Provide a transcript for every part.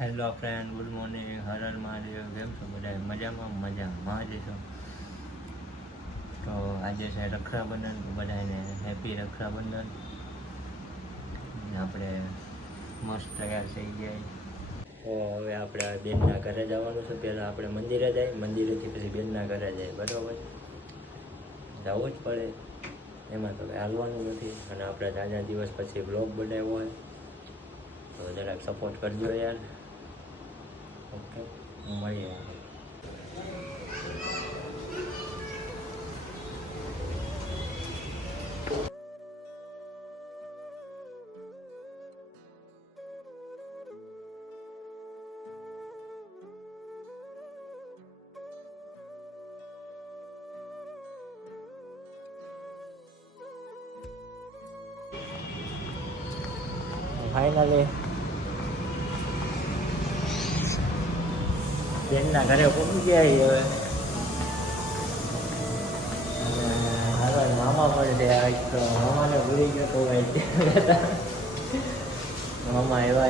Hello friend, good morning. Har Har Mahadev. કેમ છો બધા? મજામાં જશો. તો આજે છે રક્ષાબંધન. બધાને હેપી રક્ષાબંધન. આપણે મસ્ત તૈયાર થઈ ગયા. તો હવે આપણે બેનના ઘરે જવાનું છે. પહેલાં આપણે મંદિરે જાય, મંદિરેથી પછી બેનના ઘરે જાય. બરાબર, જવું જ પડે, એમાં તો હાલવાનું નથી. અને આપણે તાજા દિવસ પછી બ્લોગ બનાવ્યો હોય તો જરાક સપોર્ટ કરજો યાર. ઓકે, મળીએ. ફાઇનલી બેનના ઘરે પહોંચી ગયા હવે. હાલો, મામા પણ છે. તો મામાને ભૂલી ગયો તો મામા એવા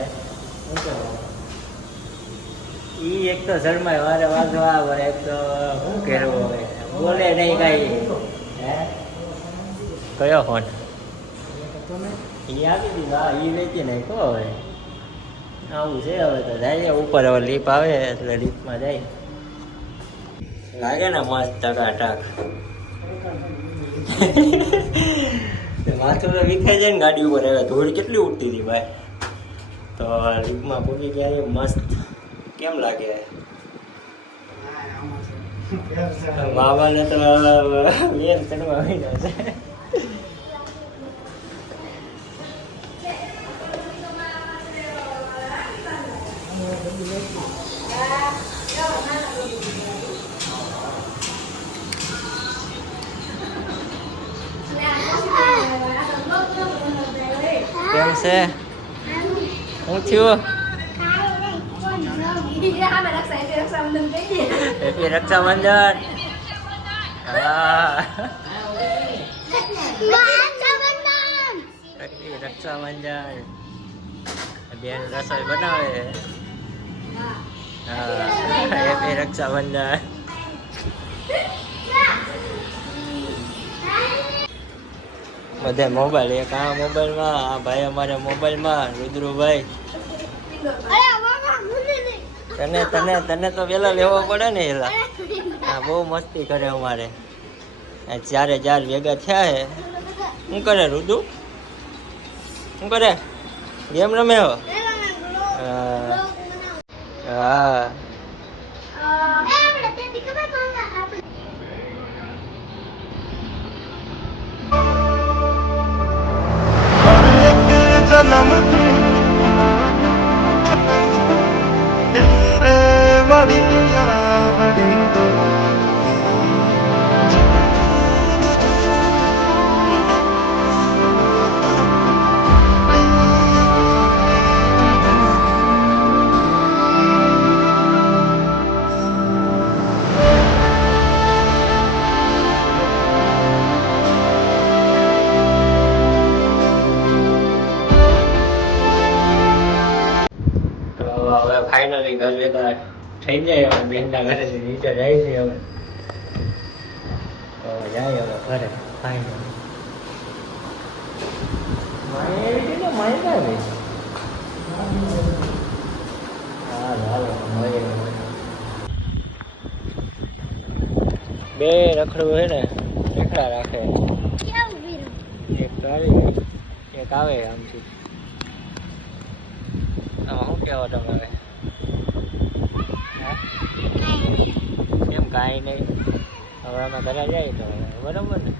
ઈ એક તો શર્માય વારે વાંધવા આવે, એક તો શું કહેવું હવે, બોલે નહીં કાંઈ. હે, કયો ફોન? એ આપી દીધું. હા, એ વેચી નાખો. હવે આવું છે. હવે તો જાય ઉપર. હવે લીપ આવે એટલે લીપમાં જાય. લાગે ને મસ્ત ટકાટક. માથું તો વિખાઈ જાય ને ગાડી ઉપર. હવે ધૂળ કેટલી ઉડતી હતી ભાઈ. તો લીપમાં પૂરી ગયા. મસ્ત કેમ લાગે? બાબાને તો બેન ચડવા આવી છે. કેમ છે? શું થયું? હેપી રક્ષાબંધન. હેપી રક્ષાબંધન. બેન રસોઈ બનાવે. હેપી રક્ષાબંધન. બધે મોબાઈલ. એક આ મોબાઈલમાં, આ ભાઈ અમારે મોબાઈલમાં, રુદ્રુભાઈ. તને તો પેલા લેવો પડે ને એલા. હા, બહુ મસ્તી કરે અમારે. ચારે ચાર ભેગા થયા હે. શું કરે રુદુ? શું કરે? ગેમ રમે હો? હા. ફાઇનલી ઘર ભેગા થઈ જાય. હવે બેનના ઘરેથી નીચે જાય છે. હવે જાય હવે ઘરે. ફાઇનલી બે રખડવું હોય ને રખડા રાખે. એક આવી એક આવે આમથી. શું કહેવો તમારે? કેમ કાંઈ નહીં? હવે અમે ઘરે જઈએ તો બરાબર ને.